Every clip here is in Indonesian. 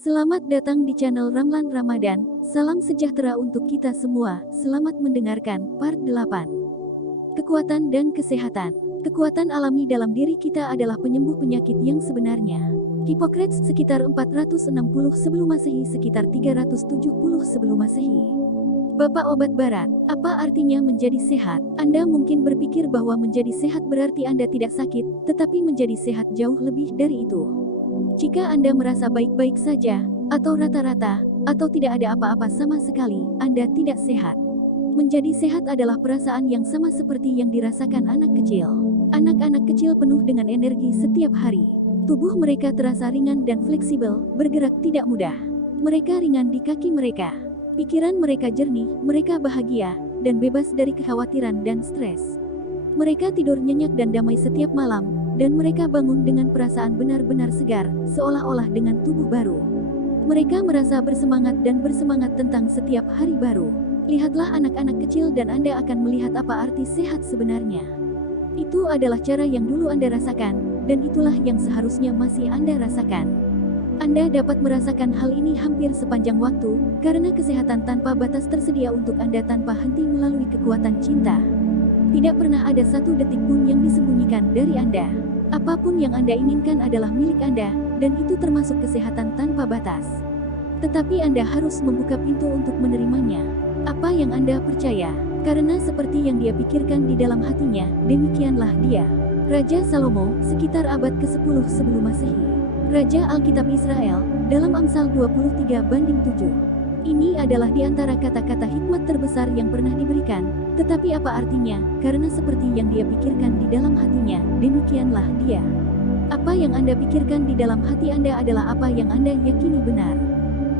Selamat datang di channel Ramlan Ramadan. Salam sejahtera untuk kita semua. Selamat mendengarkan part 8. Kekuatan dan kesehatan. Kekuatan alami dalam diri kita adalah penyembuh penyakit yang sebenarnya. Hippocrates sekitar 460 sebelum Masehi sekitar 370 sebelum Masehi. Bapak obat barat, apa artinya menjadi sehat? Anda mungkin berpikir bahwa menjadi sehat berarti Anda tidak sakit, tetapi menjadi sehat jauh lebih dari itu. Jika Anda merasa baik-baik saja, atau rata-rata, atau tidak ada apa-apa sama sekali, Anda tidak sehat. Menjadi sehat adalah perasaan yang sama seperti yang dirasakan anak kecil. Anak-anak kecil penuh dengan energi setiap hari. Tubuh mereka terasa ringan dan fleksibel, bergerak tidak mudah. Mereka ringan di kaki mereka. Pikiran mereka jernih, mereka bahagia, dan bebas dari kekhawatiran dan stres. Mereka tidur nyenyak dan damai setiap malam, dan mereka bangun dengan perasaan benar-benar segar, seolah-olah dengan tubuh baru. Mereka merasa bersemangat dan bersemangat tentang setiap hari baru. Lihatlah anak-anak kecil dan Anda akan melihat apa arti sehat sebenarnya. Itu adalah cara yang dulu Anda rasakan, dan itulah yang seharusnya masih Anda rasakan. Anda dapat merasakan hal ini hampir sepanjang waktu, karena kesehatan tanpa batas tersedia untuk Anda tanpa henti melalui kekuatan cinta. Tidak pernah ada satu detik pun yang disembunyikan dari Anda. Apapun yang Anda inginkan adalah milik Anda, dan itu termasuk kesehatan tanpa batas. Tetapi Anda harus membuka pintu untuk menerimanya. Apa yang Anda percaya? Karena seperti yang dia pikirkan di dalam hatinya, demikianlah dia. Raja Salomo, sekitar abad ke-10 sebelum Masehi. Raja Alkitab Israel, dalam Amsal 23:7. Ini adalah di antara kata-kata hikmat terbesar yang pernah diberikan, tetapi apa artinya? Karena seperti yang dia pikirkan di dalam hatinya, demikianlah dia. Apa yang Anda pikirkan di dalam hati Anda adalah apa yang Anda yakini benar.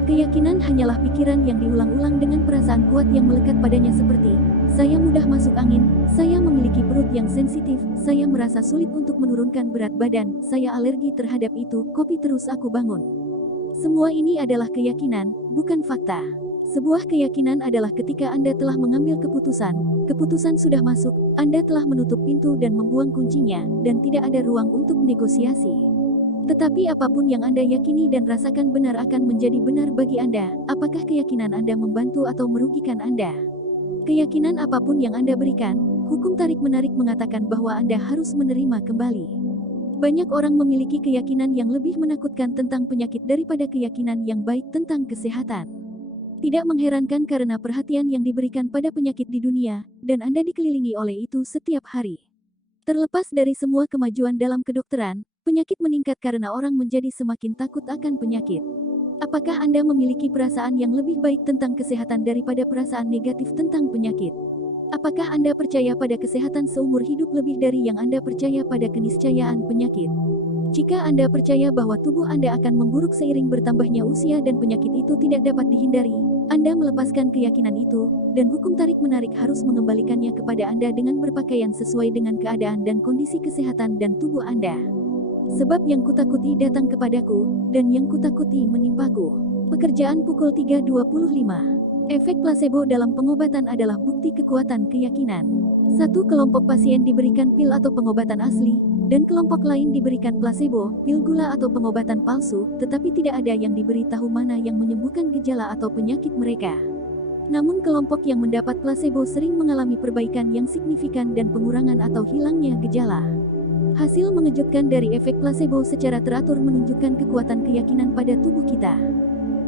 Keyakinan hanyalah pikiran yang diulang-ulang dengan perasaan kuat yang melekat padanya seperti, saya mudah masuk angin, saya memiliki perut yang sensitif, saya merasa sulit untuk menurunkan berat badan, saya alergi terhadap itu, kopi terus aku bangun. Semua ini adalah keyakinan, bukan fakta. Sebuah keyakinan adalah ketika Anda telah mengambil keputusan, keputusan sudah masuk, Anda telah menutup pintu dan membuang kuncinya, dan tidak ada ruang untuk negosiasi. Tetapi apapun yang Anda yakini dan rasakan benar akan menjadi benar bagi Anda. Apakah keyakinan Anda membantu atau merugikan Anda? Keyakinan apapun yang Anda berikan, hukum tarik-menarik mengatakan bahwa Anda harus menerima kembali. Banyak orang memiliki keyakinan yang lebih menakutkan tentang penyakit daripada keyakinan yang baik tentang kesehatan. Tidak mengherankan karena perhatian yang diberikan pada penyakit di dunia, dan Anda dikelilingi oleh itu setiap hari. Terlepas dari semua kemajuan dalam kedokteran, penyakit meningkat karena orang menjadi semakin takut akan penyakit. Apakah Anda memiliki perasaan yang lebih baik tentang kesehatan daripada perasaan negatif tentang penyakit? Apakah Anda percaya pada kesehatan seumur hidup lebih dari yang Anda percaya pada keniscayaan penyakit? Jika Anda percaya bahwa tubuh Anda akan memburuk seiring bertambahnya usia dan penyakit itu tidak dapat dihindari, Anda melepaskan keyakinan itu, dan hukum tarik-menarik harus mengembalikannya kepada Anda dengan berpakaian sesuai dengan keadaan dan kondisi kesehatan dan tubuh Anda. Sebab yang kutakuti datang kepadaku, dan yang kutakuti menimpaku. Pekerjaan pukul 3.25. Efek placebo dalam pengobatan adalah bukti kekuatan keyakinan. Satu kelompok pasien diberikan pil atau pengobatan asli, dan kelompok lain diberikan placebo, pil gula atau pengobatan palsu, tetapi tidak ada yang diberitahu mana yang menyembuhkan gejala atau penyakit mereka. Namun kelompok yang mendapat placebo sering mengalami perbaikan yang signifikan dan pengurangan atau hilangnya gejala. Hasil mengejutkan dari efek placebo secara teratur menunjukkan kekuatan keyakinan pada tubuh kita.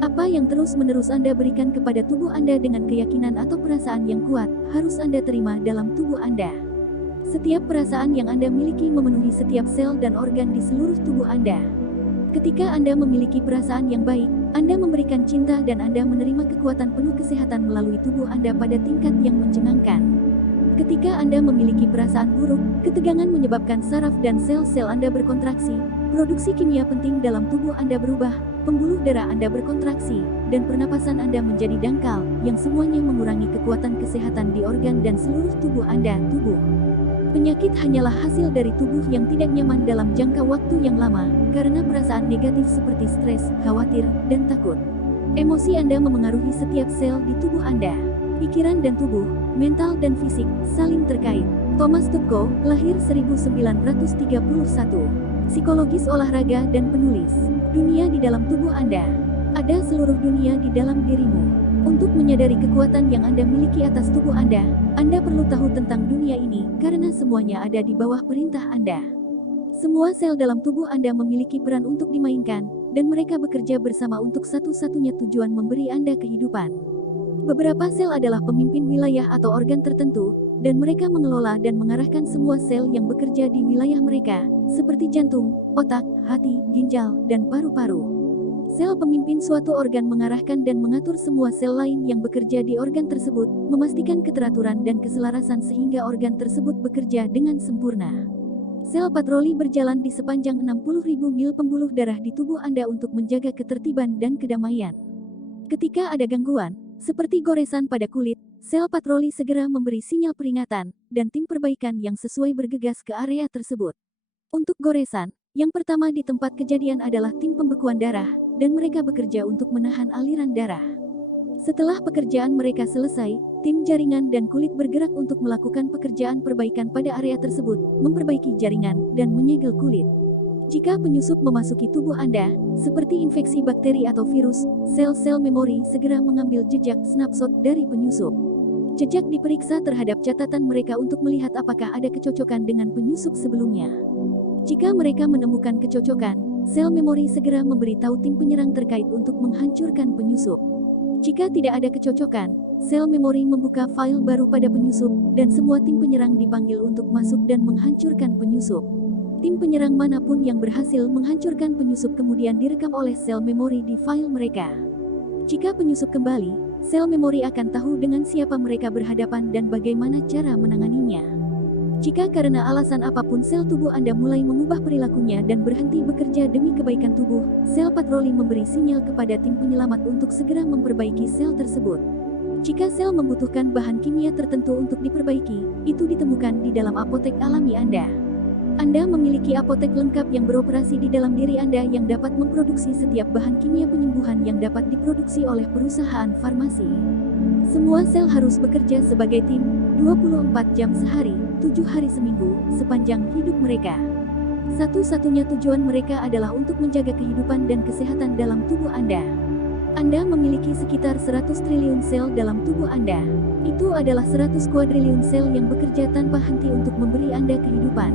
Apa yang terus-menerus Anda berikan kepada tubuh Anda dengan keyakinan atau perasaan yang kuat, harus Anda terima dalam tubuh Anda. Setiap perasaan yang Anda miliki memenuhi setiap sel dan organ di seluruh tubuh Anda. Ketika Anda memiliki perasaan yang baik, Anda memberikan cinta dan Anda menerima kekuatan penuh kesehatan melalui tubuh Anda pada tingkat yang mencengangkan. Ketika Anda memiliki perasaan buruk, ketegangan menyebabkan saraf dan sel-sel Anda berkontraksi, produksi kimia penting dalam tubuh Anda berubah, pembuluh darah Anda berkontraksi, dan pernapasan Anda menjadi dangkal, yang semuanya mengurangi kekuatan kesehatan di organ dan seluruh tubuh Anda. Tubuh penyakit hanyalah hasil dari tubuh yang tidak nyaman dalam jangka waktu yang lama, karena perasaan negatif seperti stres, khawatir, dan takut. Emosi Anda memengaruhi setiap sel di tubuh Anda. Pikiran dan tubuh, mental dan fisik, saling terkait. Thomas Tupko, lahir 1931. Psikologis olahraga dan penulis. Dunia di dalam tubuh Anda. Ada seluruh dunia di dalam dirimu. Untuk menyadari kekuatan yang Anda miliki atas tubuh Anda perlu tahu tentang dunia ini, karena semuanya ada di bawah perintah Anda. Semua sel dalam tubuh Anda memiliki peran untuk dimainkan, dan mereka bekerja bersama untuk satu-satunya tujuan memberi Anda kehidupan. Beberapa sel adalah pemimpin wilayah atau organ tertentu, dan mereka mengelola dan mengarahkan semua sel yang bekerja di wilayah mereka, seperti jantung, otak, hati, ginjal, dan paru-paru. Sel pemimpin suatu organ mengarahkan dan mengatur semua sel lain yang bekerja di organ tersebut, memastikan keteraturan dan keselarasan sehingga organ tersebut bekerja dengan sempurna. Sel patroli berjalan di sepanjang 60.000 mil pembuluh darah di tubuh Anda untuk menjaga ketertiban dan kedamaian. Ketika ada gangguan, seperti goresan pada kulit, sel patroli segera memberi sinyal peringatan, dan tim perbaikan yang sesuai bergegas ke area tersebut. Untuk goresan, yang pertama di tempat kejadian adalah tim pembekuan darah, dan mereka bekerja untuk menahan aliran darah. Setelah pekerjaan mereka selesai, tim jaringan dan kulit bergerak untuk melakukan pekerjaan perbaikan pada area tersebut, memperbaiki jaringan, dan menyegel kulit. Jika penyusup memasuki tubuh Anda, seperti infeksi bakteri atau virus, sel-sel memori segera mengambil jejak snapshot dari penyusup. Jejak diperiksa terhadap catatan mereka untuk melihat apakah ada kecocokan dengan penyusup sebelumnya. Jika mereka menemukan kecocokan, sel memori segera memberitahu tim penyerang terkait untuk menghancurkan penyusup. Jika tidak ada kecocokan, sel memori membuka file baru pada penyusup, dan semua tim penyerang dipanggil untuk masuk dan menghancurkan penyusup. Tim penyerang manapun yang berhasil menghancurkan penyusup kemudian direkam oleh sel memori di file mereka. Jika penyusup kembali, sel memori akan tahu dengan siapa mereka berhadapan dan bagaimana cara menanganinya. Jika karena alasan apapun sel tubuh Anda mulai mengubah perilakunya dan berhenti bekerja demi kebaikan tubuh, sel patroli memberi sinyal kepada tim penyelamat untuk segera memperbaiki sel tersebut. Jika sel membutuhkan bahan kimia tertentu untuk diperbaiki, itu ditemukan di dalam apotek alami Anda. Anda memiliki apotek lengkap yang beroperasi di dalam diri Anda yang dapat memproduksi setiap bahan kimia penyembuhan yang dapat diproduksi oleh perusahaan farmasi. Semua sel harus bekerja sebagai tim, 24 jam sehari, 7 hari seminggu, sepanjang hidup mereka. Satu-satunya tujuan mereka adalah untuk menjaga kehidupan dan kesehatan dalam tubuh Anda. Anda memiliki sekitar 100 triliun sel dalam tubuh Anda. Itu adalah 100 kuadriliun sel yang bekerja tanpa henti untuk memberi Anda kehidupan.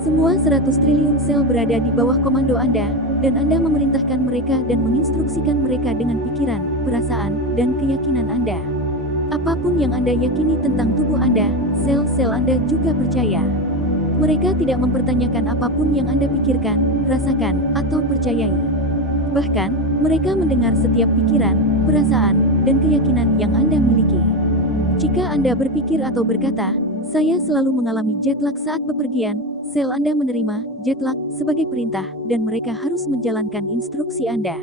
Semua 100 triliun sel berada di bawah komando Anda, dan Anda memerintahkan mereka dan menginstruksikan mereka dengan pikiran, perasaan, dan keyakinan Anda. Apapun yang Anda yakini tentang tubuh Anda, sel-sel Anda juga percaya. Mereka tidak mempertanyakan apapun yang Anda pikirkan, rasakan, atau percayai. Bahkan, mereka mendengar setiap pikiran, perasaan, dan keyakinan yang Anda miliki. Jika Anda berpikir atau berkata, "Saya selalu mengalami jet lag saat bepergian," sel Anda menerima jet lag sebagai perintah, dan mereka harus menjalankan instruksi Anda.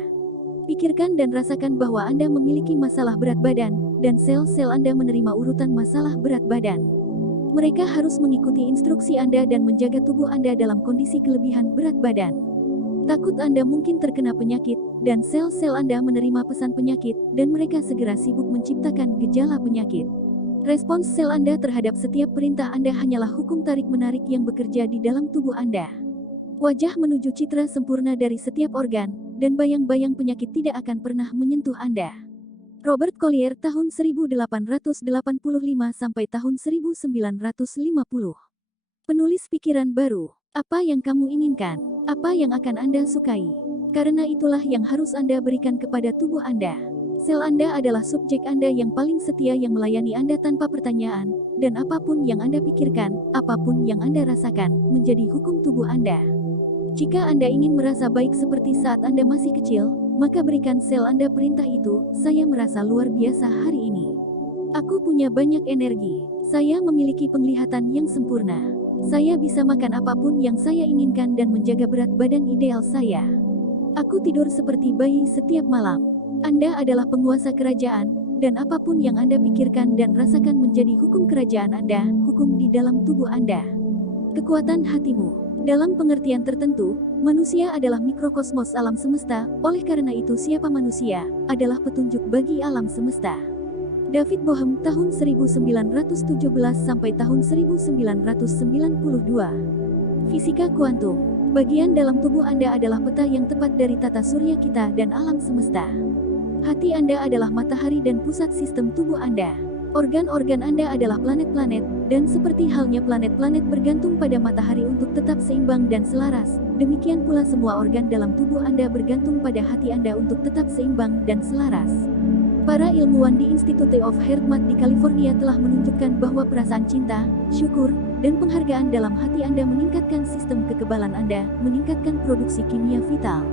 Pikirkan dan rasakan bahwa Anda memiliki masalah berat badan, dan sel-sel Anda menerima urutan masalah berat badan. Mereka harus mengikuti instruksi Anda dan menjaga tubuh Anda dalam kondisi kelebihan berat badan. Takut Anda mungkin terkena penyakit, dan sel-sel Anda menerima pesan penyakit, dan mereka segera sibuk menciptakan gejala penyakit. Respons sel Anda terhadap setiap perintah Anda hanyalah hukum tarik-menarik yang bekerja di dalam tubuh Anda. Wajah menuju citra sempurna dari setiap organ, dan bayang-bayang penyakit tidak akan pernah menyentuh Anda. Robert Collier tahun 1885 sampai tahun 1950. Penulis pikiran baru. Apa yang kamu inginkan? Apa yang akan Anda sukai? Karena itulah yang harus Anda berikan kepada tubuh Anda. Sel Anda adalah subjek Anda yang paling setia yang melayani Anda tanpa pertanyaan, dan apapun yang Anda pikirkan, apapun yang Anda rasakan, menjadi hukum tubuh Anda. Jika Anda ingin merasa baik seperti saat Anda masih kecil, maka berikan sel Anda perintah itu, "Saya merasa luar biasa hari ini. Aku punya banyak energi. Saya memiliki penglihatan yang sempurna. Saya bisa makan apapun yang saya inginkan dan menjaga berat badan ideal saya. Aku tidur seperti bayi setiap malam." Anda adalah penguasa kerajaan, dan apapun yang Anda pikirkan dan rasakan menjadi hukum kerajaan Anda, hukum di dalam tubuh Anda. Kekuatan hatimu. Dalam pengertian tertentu, manusia adalah mikrokosmos alam semesta, oleh karena itu siapa manusia, adalah petunjuk bagi alam semesta. David Bohm tahun 1917 sampai tahun 1992. Fisika kuantum. Bagian dalam tubuh Anda adalah peta yang tepat dari tata surya kita dan alam semesta. Hati Anda adalah matahari dan pusat sistem tubuh Anda. Organ-organ Anda adalah planet-planet, dan seperti halnya planet-planet bergantung pada matahari untuk tetap seimbang dan selaras, demikian pula semua organ dalam tubuh Anda bergantung pada hati Anda untuk tetap seimbang dan selaras. Para ilmuwan di Institute of HeartMath di California telah menunjukkan bahwa perasaan cinta, syukur, dan penghargaan dalam hati Anda meningkatkan sistem kekebalan Anda, meningkatkan produksi kimia vital,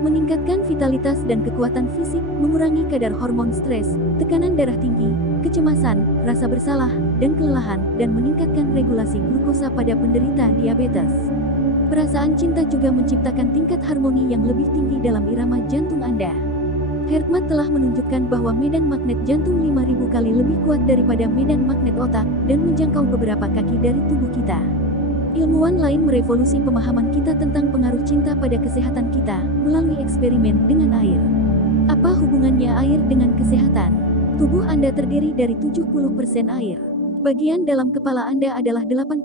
meningkatkan vitalitas dan kekuatan fisik, mengurangi kadar hormon stres, tekanan darah tinggi, kecemasan, rasa bersalah, dan kelelahan, dan meningkatkan regulasi glukosa pada penderita diabetes. Perasaan cinta juga menciptakan tingkat harmoni yang lebih tinggi dalam irama jantung Anda. HeartMath telah menunjukkan bahwa medan magnet jantung 5.000 kali lebih kuat daripada medan magnet otak dan menjangkau beberapa kaki dari tubuh kita. Ilmuwan lain merevolusi pemahaman kita tentang pengaruh cinta pada kesehatan kita melalui eksperimen dengan air. Apa hubungannya air dengan kesehatan? Tubuh Anda terdiri dari 70% air. Bagian dalam kepala Anda adalah 80%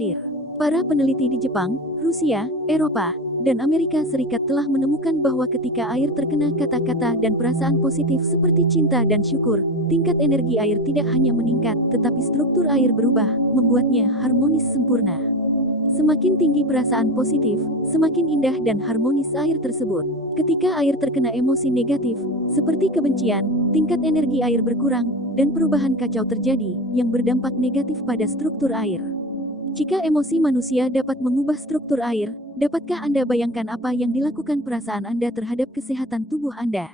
air. Para peneliti di Jepang, Rusia, Eropa, dan Amerika Serikat telah menemukan bahwa ketika air terkena kata-kata dan perasaan positif seperti cinta dan syukur, tingkat energi air tidak hanya meningkat, tetapi struktur air berubah, membuatnya harmonis sempurna. Semakin tinggi perasaan positif, semakin indah dan harmonis air tersebut. Ketika air terkena emosi negatif, seperti kebencian, tingkat energi air berkurang, dan perubahan kacau terjadi, yang berdampak negatif pada struktur air. Jika emosi manusia dapat mengubah struktur air, dapatkah Anda bayangkan apa yang dilakukan perasaan Anda terhadap kesehatan tubuh Anda?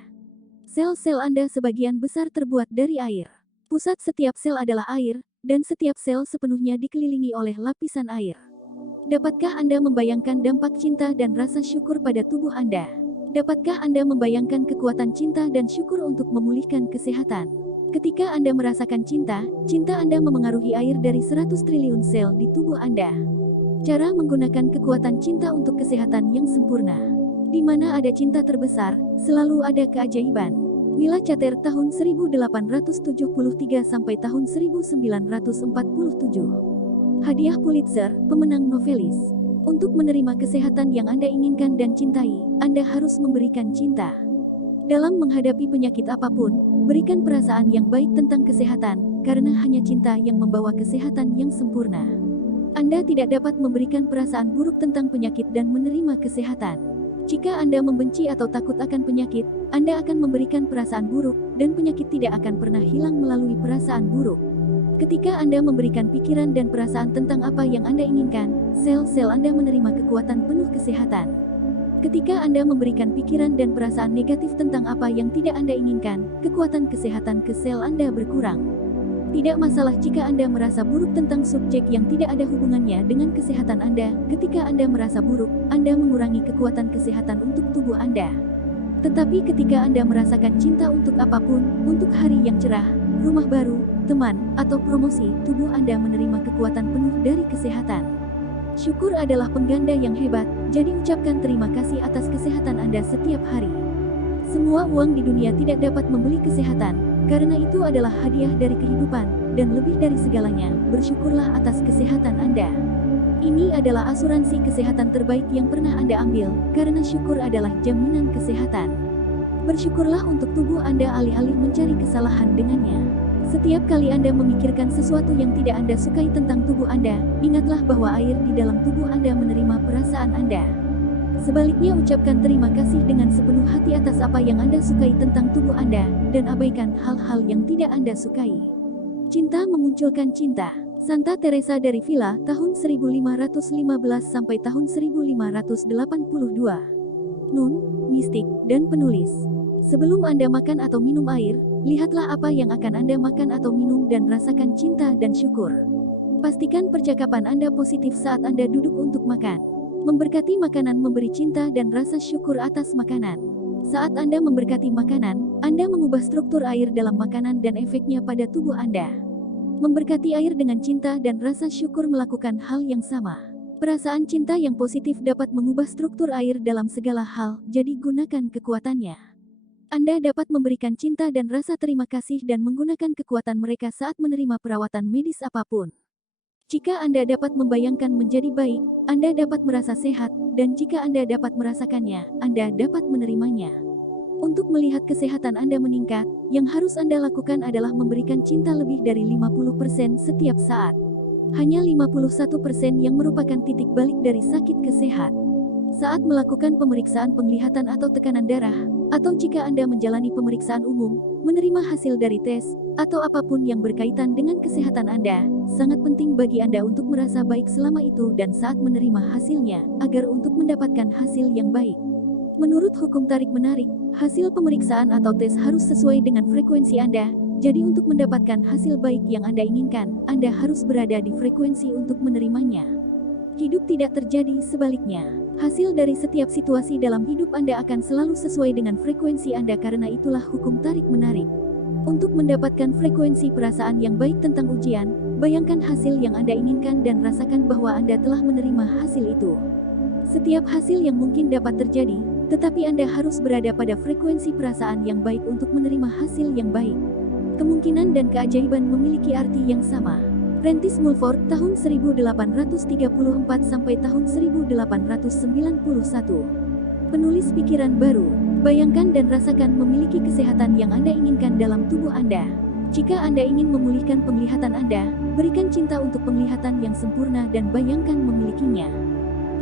Sel-sel Anda sebagian besar terbuat dari air. Pusat setiap sel adalah air, dan setiap sel sepenuhnya dikelilingi oleh lapisan air. Dapatkah Anda membayangkan dampak cinta dan rasa syukur pada tubuh Anda? Dapatkah Anda membayangkan kekuatan cinta dan syukur untuk memulihkan kesehatan? Ketika Anda merasakan cinta, cinta Anda memengaruhi air dari 100 triliun sel di tubuh Anda. Cara menggunakan kekuatan cinta untuk kesehatan yang sempurna. Di mana ada cinta terbesar, selalu ada keajaiban. Willa Cather tahun 1873 sampai tahun 1947. Hadiah Pulitzer, pemenang novelis. Untuk menerima kesehatan yang Anda inginkan dan cintai, Anda harus memberikan cinta. Dalam menghadapi penyakit apapun, berikan perasaan yang baik tentang kesehatan, karena hanya cinta yang membawa kesehatan yang sempurna. Anda tidak dapat memberikan perasaan buruk tentang penyakit dan menerima kesehatan. Jika Anda membenci atau takut akan penyakit, Anda akan memberikan perasaan buruk, dan penyakit tidak akan pernah hilang melalui perasaan buruk. Ketika Anda memberikan pikiran dan perasaan tentang apa yang Anda inginkan, sel-sel Anda menerima kekuatan penuh kesehatan. Ketika Anda memberikan pikiran dan perasaan negatif tentang apa yang tidak Anda inginkan, kekuatan kesehatan ke sel Anda berkurang. Tidak masalah jika Anda merasa buruk tentang subjek yang tidak ada hubungannya dengan kesehatan Anda. Ketika Anda merasa buruk, Anda mengurangi kekuatan kesehatan untuk tubuh Anda. Tetapi ketika Anda merasakan cinta untuk apapun, untuk hari yang cerah, rumah baru, teman, atau promosi, tubuh Anda menerima kekuatan penuh dari kesehatan. Syukur adalah pengganda yang hebat, jadi ucapkan terima kasih atas kesehatan Anda setiap hari. Semua uang di dunia tidak dapat membeli kesehatan, karena itu adalah hadiah dari kehidupan, dan lebih dari segalanya, bersyukurlah atas kesehatan Anda. Ini adalah asuransi kesehatan terbaik yang pernah Anda ambil, karena syukur adalah jaminan kesehatan. Bersyukurlah untuk tubuh Anda alih-alih mencari kesalahan dengannya. Setiap kali Anda memikirkan sesuatu yang tidak Anda sukai tentang tubuh Anda, ingatlah bahwa air di dalam tubuh Anda menerima perasaan Anda. Sebaliknya ucapkan terima kasih dengan sepenuh hati atas apa yang Anda sukai tentang tubuh Anda, dan abaikan hal-hal yang tidak Anda sukai. Cinta memunculkan cinta. Santa Teresa dari Avila, tahun 1515 sampai tahun 1582. Nun, mistik, dan penulis. Sebelum Anda makan atau minum air, lihatlah apa yang akan Anda makan atau minum dan rasakan cinta dan syukur. Pastikan percakapan Anda positif saat Anda duduk untuk makan. Memberkati makanan memberi cinta dan rasa syukur atas makanan. Saat Anda memberkati makanan, Anda mengubah struktur air dalam makanan dan efeknya pada tubuh Anda. Memberkati air dengan cinta dan rasa syukur melakukan hal yang sama. Perasaan cinta yang positif dapat mengubah struktur air dalam segala hal, jadi gunakan kekuatannya. Anda dapat memberikan cinta dan rasa terima kasih dan menggunakan kekuatan mereka saat menerima perawatan medis apapun. Jika Anda dapat membayangkan menjadi baik, Anda dapat merasa sehat, dan jika Anda dapat merasakannya, Anda dapat menerimanya. Untuk melihat kesehatan Anda meningkat, yang harus Anda lakukan adalah memberikan cinta lebih dari 50% setiap saat. Hanya 51% yang merupakan titik balik dari sakit ke sehat. Saat melakukan pemeriksaan penglihatan atau tekanan darah, atau jika Anda menjalani pemeriksaan umum, menerima hasil dari tes, atau apapun yang berkaitan dengan kesehatan Anda, sangat penting bagi Anda untuk merasa baik selama itu dan saat menerima hasilnya, agar untuk mendapatkan hasil yang baik. Menurut hukum tarik-menarik, hasil pemeriksaan atau tes harus sesuai dengan frekuensi Anda, jadi untuk mendapatkan hasil baik yang Anda inginkan, Anda harus berada di frekuensi untuk menerimanya. Hidup tidak terjadi sebaliknya. Hasil dari setiap situasi dalam hidup Anda akan selalu sesuai dengan frekuensi Anda karena itulah hukum tarik-menarik. Untuk mendapatkan frekuensi perasaan yang baik tentang ujian, bayangkan hasil yang Anda inginkan dan rasakan bahwa Anda telah menerima hasil itu. Setiap hasil yang mungkin dapat terjadi, tetapi Anda harus berada pada frekuensi perasaan yang baik untuk menerima hasil yang baik. Kemungkinan dan keajaiban memiliki arti yang sama. Prentice Mulford, tahun 1834 sampai tahun 1891. Penulis pikiran baru. Bayangkan dan rasakan memiliki kesehatan yang Anda inginkan dalam tubuh Anda. Jika Anda ingin memulihkan penglihatan Anda, berikan cinta untuk penglihatan yang sempurna dan bayangkan memilikinya.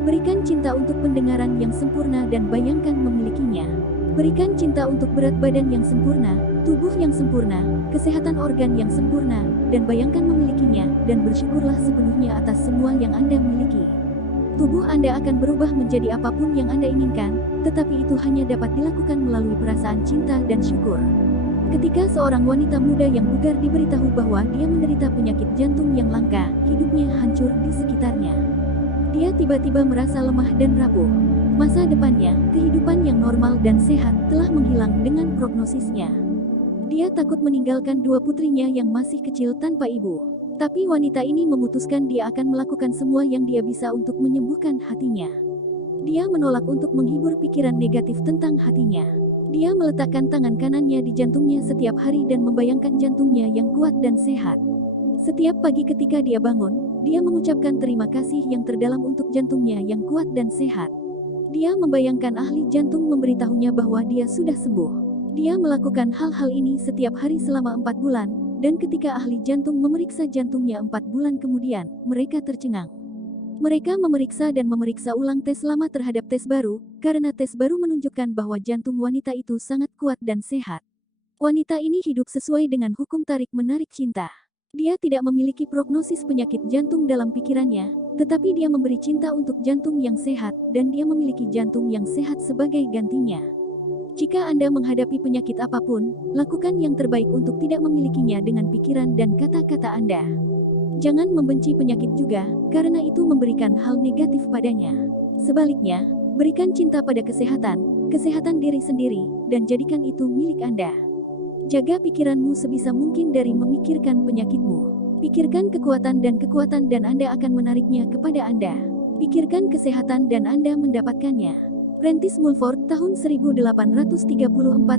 Berikan cinta untuk pendengaran yang sempurna dan bayangkan memilikinya. Berikan cinta untuk berat badan yang sempurna, tubuh yang sempurna, kesehatan organ yang sempurna, dan bayangkan memilikinya, dan bersyukurlah sepenuhnya atas semua yang Anda miliki. Tubuh Anda akan berubah menjadi apapun yang Anda inginkan, tetapi itu hanya dapat dilakukan melalui perasaan cinta dan syukur. Ketika seorang wanita muda yang bugar diberitahu bahwa dia menderita penyakit jantung yang langka, hidupnya hancur di sekitarnya. Dia tiba-tiba merasa lemah dan rapuh. Masa depannya, kehidupan yang normal dan sehat, telah menghilang dengan prognosisnya. Dia takut meninggalkan dua putrinya yang masih kecil tanpa ibu. Tapi wanita ini memutuskan dia akan melakukan semua yang dia bisa untuk menyembuhkan hatinya. Dia menolak untuk menghibur pikiran negatif tentang hatinya. Dia meletakkan tangan kanannya di jantungnya setiap hari dan membayangkan jantungnya yang kuat dan sehat. Setiap pagi ketika dia bangun, dia mengucapkan terima kasih yang terdalam untuk jantungnya yang kuat dan sehat. Dia membayangkan ahli jantung memberitahunya bahwa dia sudah sembuh. Dia melakukan hal-hal ini setiap hari selama 4 bulan, dan ketika ahli jantung memeriksa jantungnya 4 bulan kemudian, mereka tercengang. Mereka memeriksa dan memeriksa ulang tes lama terhadap tes baru, karena tes baru menunjukkan bahwa jantung wanita itu sangat kuat dan sehat. Wanita ini hidup sesuai dengan hukum tarik-menarik cinta. Dia tidak memiliki prognosis penyakit jantung dalam pikirannya, tetapi dia memberi cinta untuk jantung yang sehat, dan dia memiliki jantung yang sehat sebagai gantinya. Jika Anda menghadapi penyakit apapun, lakukan yang terbaik untuk tidak memilikinya dengan pikiran dan kata-kata Anda. Jangan membenci penyakit juga, karena itu memberikan hal negatif padanya. Sebaliknya, berikan cinta pada kesehatan diri sendiri, dan jadikan itu milik Anda. Jaga pikiranmu sebisa mungkin dari memikirkan penyakitmu. Pikirkan kekuatan dan Anda akan menariknya kepada Anda. Pikirkan kesehatan dan Anda mendapatkannya. Prentice Mulford, tahun 1834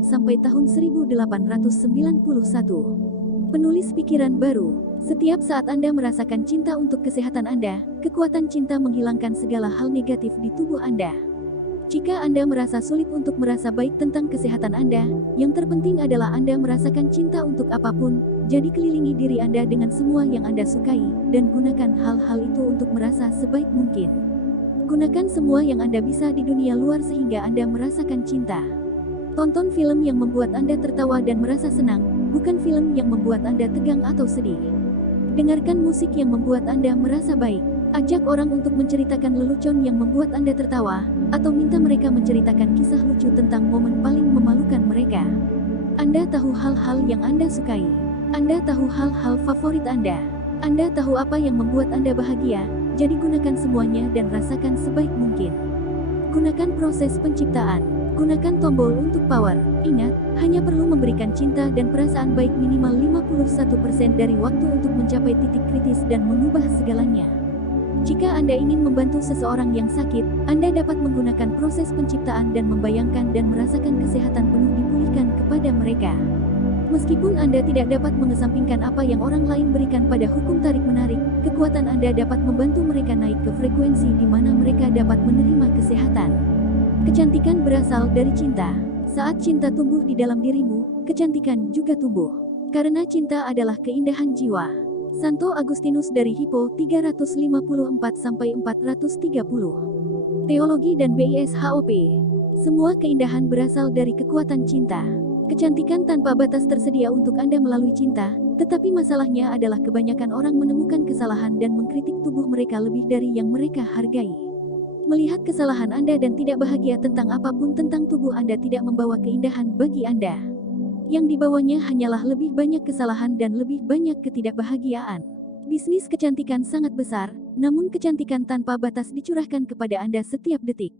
sampai tahun 1891. Penulis pikiran baru. Setiap saat Anda merasakan cinta untuk kesehatan Anda, kekuatan cinta menghilangkan segala hal negatif di tubuh Anda. Jika Anda merasa sulit untuk merasa baik tentang kesehatan Anda, yang terpenting adalah Anda merasakan cinta untuk apapun, jadi kelilingi diri Anda dengan semua yang Anda sukai, dan gunakan hal-hal itu untuk merasa sebaik mungkin. Gunakan semua yang Anda bisa di dunia luar sehingga Anda merasakan cinta. Tonton film yang membuat Anda tertawa dan merasa senang, bukan film yang membuat Anda tegang atau sedih. Dengarkan musik yang membuat Anda merasa baik. Ajak orang untuk menceritakan lelucon yang membuat Anda tertawa, atau minta mereka menceritakan kisah lucu tentang momen paling memalukan mereka. Anda tahu hal-hal yang Anda sukai. Anda tahu hal-hal favorit Anda. Anda tahu apa yang membuat Anda bahagia, jadi gunakan semuanya dan rasakan sebaik mungkin. Gunakan proses penciptaan. Gunakan tombol untuk power. Ingat, hanya perlu memberikan cinta dan perasaan baik minimal 51% dari waktu untuk mencapai titik kritis dan mengubah segalanya. Jika Anda ingin membantu seseorang yang sakit, Anda dapat menggunakan proses penciptaan dan membayangkan dan merasakan kesehatan penuh dipulihkan kepada mereka. Meskipun Anda tidak dapat mengesampingkan apa yang orang lain berikan pada hukum tarik-menarik, kekuatan Anda dapat membantu mereka naik ke frekuensi di mana mereka dapat menerima kesehatan. Kecantikan berasal dari cinta. Saat cinta tumbuh di dalam dirimu, kecantikan juga tumbuh. Karena cinta adalah keindahan jiwa. Santo Agustinus dari Hippo 354-430. Teologi dan BISHOP. Semua keindahan berasal dari kekuatan cinta. Kecantikan tanpa batas tersedia untuk Anda melalui cinta, tetapi masalahnya adalah kebanyakan orang menemukan kesalahan dan mengkritik tubuh mereka lebih dari yang mereka hargai. Melihat kesalahan Anda dan tidak bahagia tentang apapun tentang tubuh Anda tidak membawa keindahan bagi Anda. Yang dibawanya hanyalah lebih banyak kesalahan dan lebih banyak ketidakbahagiaan. Bisnis kecantikan sangat besar, namun kecantikan tanpa batas dicurahkan kepada Anda setiap detik.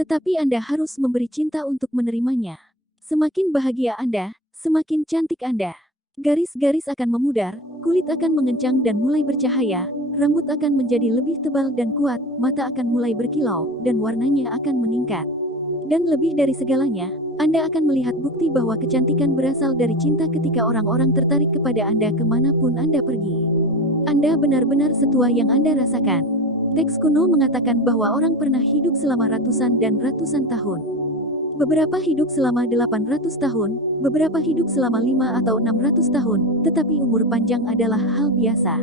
Tetapi Anda harus memberi cinta untuk menerimanya. Semakin bahagia Anda, semakin cantik Anda. Garis-garis akan memudar, kulit akan mengencang dan mulai bercahaya, rambut akan menjadi lebih tebal dan kuat, mata akan mulai berkilau, dan warnanya akan meningkat. Dan lebih dari segalanya, Anda akan melihat bukti bahwa kecantikan berasal dari cinta ketika orang-orang tertarik kepada Anda kemanapun Anda pergi. Anda benar-benar setua yang Anda rasakan. Teks kuno mengatakan bahwa orang pernah hidup selama ratusan dan ratusan tahun. Beberapa hidup selama 800 tahun, beberapa hidup selama 5 atau 600 tahun, tetapi umur panjang adalah hal biasa.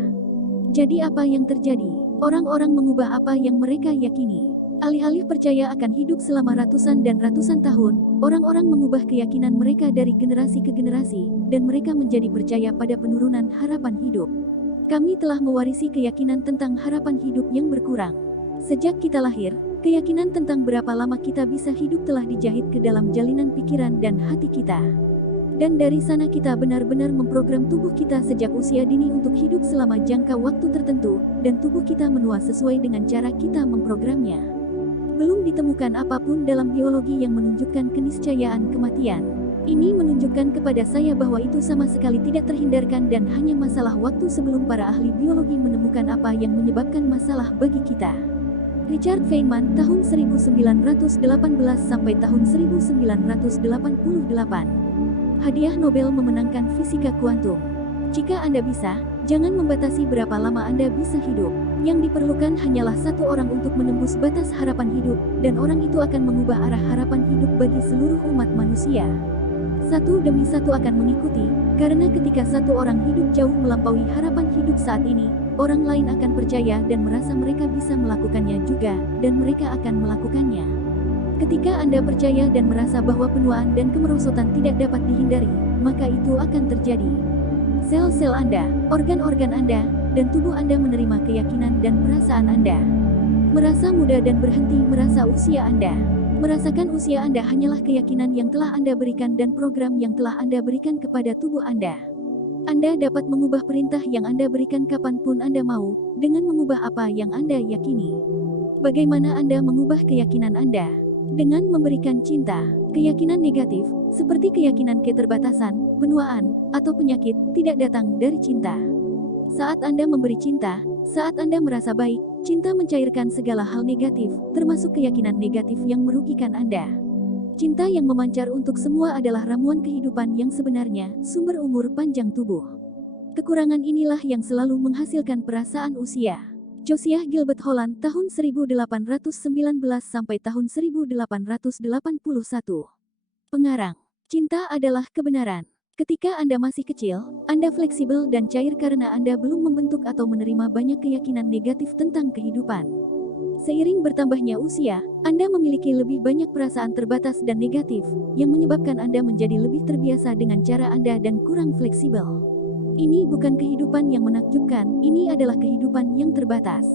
Jadi apa yang terjadi? Orang-orang mengubah apa yang mereka yakini. Alih-alih percaya akan hidup selama ratusan dan ratusan tahun, orang-orang mengubah keyakinan mereka dari generasi ke generasi, dan mereka menjadi percaya pada penurunan harapan hidup. Kami telah mewarisi keyakinan tentang harapan hidup yang berkurang. Sejak kita lahir, keyakinan tentang berapa lama kita bisa hidup telah dijahit ke dalam jalinan pikiran dan hati kita. Dan dari sana kita benar-benar memprogram tubuh kita sejak usia dini untuk hidup selama jangka waktu tertentu, dan tubuh kita menua sesuai dengan cara kita memprogramnya. Belum ditemukan apapun dalam biologi yang menunjukkan keniscayaan kematian. Ini menunjukkan kepada saya bahwa itu sama sekali tidak terhindarkan dan hanya masalah waktu sebelum para ahli biologi menemukan apa yang menyebabkan masalah bagi kita. Richard Feynman tahun 1918 sampai tahun 1988. Hadiah Nobel memenangkan fisika kuantum. Jika Anda bisa, jangan membatasi berapa lama Anda bisa hidup. Yang diperlukan hanyalah satu orang untuk menembus batas harapan hidup, dan orang itu akan mengubah arah harapan hidup bagi seluruh umat manusia. Satu demi satu akan mengikuti, karena ketika satu orang hidup jauh melampaui harapan hidup saat ini, orang lain akan percaya dan merasa mereka bisa melakukannya juga, dan mereka akan melakukannya. Ketika Anda percaya dan merasa bahwa penuaan dan kemerosotan tidak dapat dihindari, maka itu akan terjadi. Sel-sel Anda, organ-organ Anda, dan tubuh Anda menerima keyakinan dan perasaan Anda. Merasa muda dan berhenti merasa usia Anda. Merasakan usia Anda hanyalah keyakinan yang telah Anda berikan dan program yang telah Anda berikan kepada tubuh Anda. Anda dapat mengubah perintah yang Anda berikan kapanpun Anda mau, dengan mengubah apa yang Anda yakini. Bagaimana Anda mengubah keyakinan Anda? Dengan memberikan cinta. Keyakinan negatif, seperti keyakinan keterbatasan, penuaan, atau penyakit, tidak datang dari cinta. Saat Anda memberi cinta, saat Anda merasa baik, cinta mencairkan segala hal negatif, termasuk keyakinan negatif yang merugikan Anda. Cinta yang memancar untuk semua adalah ramuan kehidupan yang sebenarnya, sumber umur panjang tubuh. Kekurangan inilah yang selalu menghasilkan perasaan usia. Josiah Gilbert Holland tahun 1819 sampai tahun 1881. Pengarang. Cinta adalah kebenaran. Ketika Anda masih kecil, Anda fleksibel dan cair karena Anda belum membentuk atau menerima banyak keyakinan negatif tentang kehidupan. Seiring bertambahnya usia, Anda memiliki lebih banyak perasaan terbatas dan negatif, yang menyebabkan Anda menjadi lebih terbiasa dengan cara Anda dan kurang fleksibel. Ini bukan kehidupan yang menakjubkan, ini adalah kehidupan yang terbatas.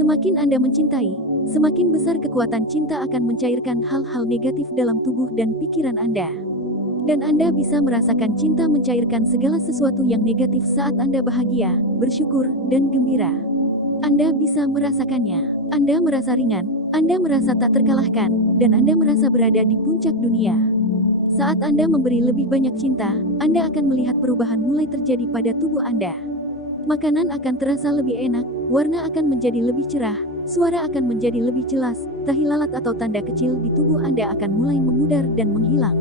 Semakin Anda mencintai, semakin besar kekuatan cinta akan mencairkan hal-hal negatif dalam tubuh dan pikiran Anda. Dan Anda bisa merasakan cinta mencairkan segala sesuatu yang negatif saat Anda bahagia, bersyukur, dan gembira. Anda bisa merasakannya. Anda merasa ringan, Anda merasa tak terkalahkan, dan Anda merasa berada di puncak dunia. Saat Anda memberi lebih banyak cinta, Anda akan melihat perubahan mulai terjadi pada tubuh Anda. Makanan akan terasa lebih enak, warna akan menjadi lebih cerah, suara akan menjadi lebih jelas, tahi lalat atau tanda kecil di tubuh Anda akan mulai memudar dan menghilang.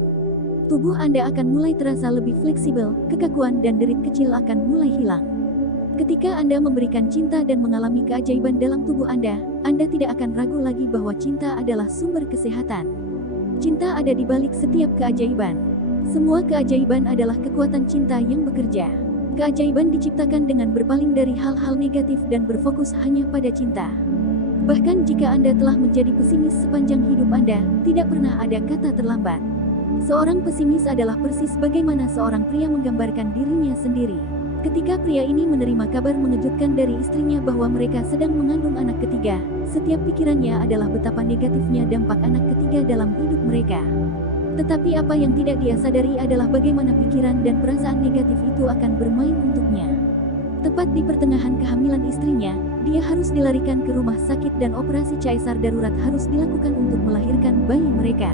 Tubuh Anda akan mulai terasa lebih fleksibel, kekakuan dan derit kecil akan mulai hilang. Ketika Anda memberikan cinta dan mengalami keajaiban dalam tubuh Anda tidak akan ragu lagi bahwa cinta adalah sumber kesehatan. Cinta ada di balik setiap keajaiban. Semua keajaiban adalah kekuatan cinta yang bekerja. Keajaiban diciptakan dengan berpaling dari hal-hal negatif dan berfokus hanya pada cinta. Bahkan jika Anda telah menjadi pesimis sepanjang hidup Anda, tidak pernah ada kata terlambat. Seorang pesimis adalah persis bagaimana seorang pria menggambarkan dirinya sendiri. Ketika pria ini menerima kabar mengejutkan dari istrinya bahwa mereka sedang mengandung anak ketiga, setiap pikirannya adalah betapa negatifnya dampak anak ketiga dalam hidup mereka. Tetapi apa yang tidak dia sadari adalah bagaimana pikiran dan perasaan negatif itu akan bermain untuknya. Tepat di pertengahan kehamilan istrinya, dia harus dilarikan ke rumah sakit dan operasi caesar darurat harus dilakukan untuk melahirkan bayi mereka.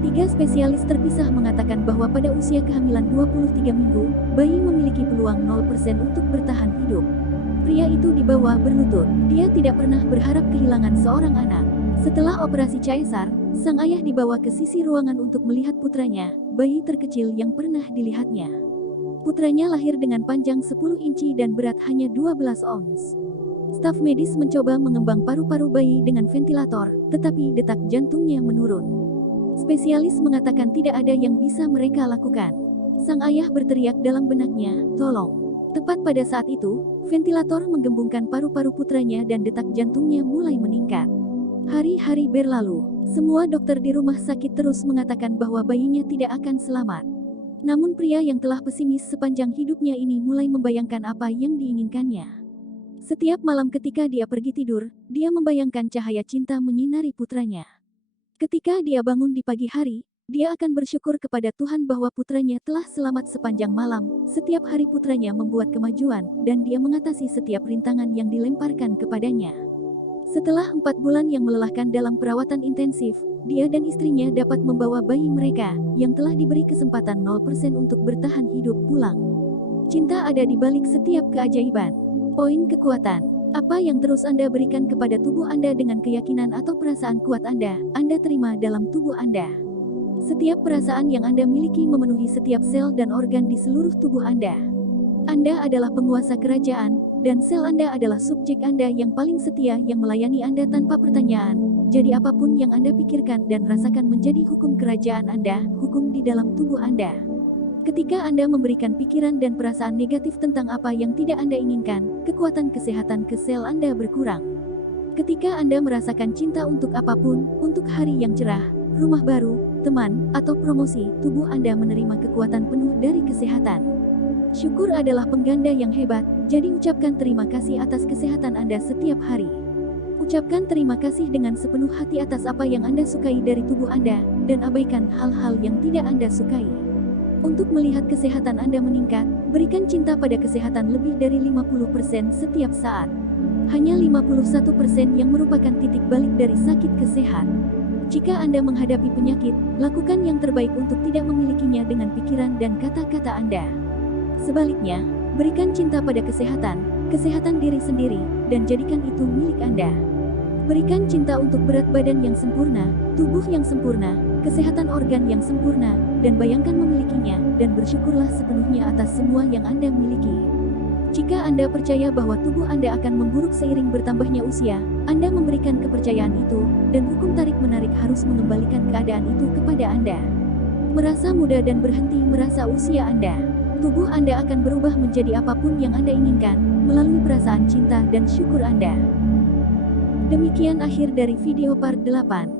3 spesialis terpisah mengatakan bahwa pada usia kehamilan 23 minggu, bayi memiliki peluang 0% untuk bertahan hidup. Pria itu dibawa berlutut. Dia tidak pernah berharap kehilangan seorang anak. Setelah operasi caesar, sang ayah dibawa ke sisi ruangan untuk melihat putranya, bayi terkecil yang pernah dilihatnya. Putranya lahir dengan panjang 10 inci dan berat hanya 12 ons. Staf medis mencoba mengembang paru-paru bayi dengan ventilator, tetapi detak jantungnya menurun. Spesialis mengatakan tidak ada yang bisa mereka lakukan. Sang ayah berteriak dalam benaknya, "Tolong." Tepat pada saat itu, ventilator menggembungkan paru-paru putranya dan detak jantungnya mulai meningkat. Hari-hari berlalu, semua dokter di rumah sakit terus mengatakan bahwa bayinya tidak akan selamat. Namun pria yang telah pesimis sepanjang hidupnya ini mulai membayangkan apa yang diinginkannya. Setiap malam ketika dia pergi tidur, dia membayangkan cahaya cinta menyinari putranya. Ketika dia bangun di pagi hari, dia akan bersyukur kepada Tuhan bahwa putranya telah selamat sepanjang malam. Setiap hari putranya membuat kemajuan, dan dia mengatasi setiap rintangan yang dilemparkan kepadanya. Setelah 4 bulan yang melelahkan dalam perawatan intensif, dia dan istrinya dapat membawa bayi mereka, yang telah diberi kesempatan 0% untuk bertahan hidup pulang. Cinta ada di balik setiap keajaiban. Poin kekuatan. Apa yang terus Anda berikan kepada tubuh Anda dengan keyakinan atau perasaan kuat Anda terima dalam tubuh Anda. Setiap perasaan yang Anda miliki memenuhi setiap sel dan organ di seluruh tubuh Anda. Anda adalah penguasa kerajaan, dan sel Anda adalah subjek Anda yang paling setia yang melayani Anda tanpa pertanyaan. Jadi apapun yang Anda pikirkan dan rasakan menjadi hukum kerajaan Anda, hukum di dalam tubuh Anda. Ketika Anda memberikan pikiran dan perasaan negatif tentang apa yang tidak Anda inginkan, kekuatan kesehatan ke sel Anda berkurang. Ketika Anda merasakan cinta untuk apapun, untuk hari yang cerah, rumah baru, teman, atau promosi, tubuh Anda menerima kekuatan penuh dari kesehatan. Syukur adalah pengganda yang hebat, jadi ucapkan terima kasih atas kesehatan Anda setiap hari. Ucapkan terima kasih dengan sepenuh hati atas apa yang Anda sukai dari tubuh Anda, dan abaikan hal-hal yang tidak Anda sukai. Untuk melihat kesehatan Anda meningkat, berikan cinta pada kesehatan lebih dari 50% setiap saat. Hanya 51% yang merupakan titik balik dari sakit ke sehat. Jika Anda menghadapi penyakit, lakukan yang terbaik untuk tidak memilikinya dengan pikiran dan kata-kata Anda. Sebaliknya, berikan cinta pada kesehatan diri sendiri, dan jadikan itu milik Anda. Berikan cinta untuk berat badan yang sempurna, tubuh yang sempurna, kesehatan organ yang sempurna, dan bayangkan memilikinya, dan bersyukurlah sepenuhnya atas semua yang Anda miliki. Jika Anda percaya bahwa tubuh Anda akan memburuk seiring bertambahnya usia, Anda memberikan kepercayaan itu, dan hukum tarik-menarik harus mengembalikan keadaan itu kepada Anda. Merasa muda dan berhenti merasa usia Anda. Tubuh Anda akan berubah menjadi apapun yang Anda inginkan, melalui perasaan cinta dan syukur Anda. Demikian akhir dari video part 8.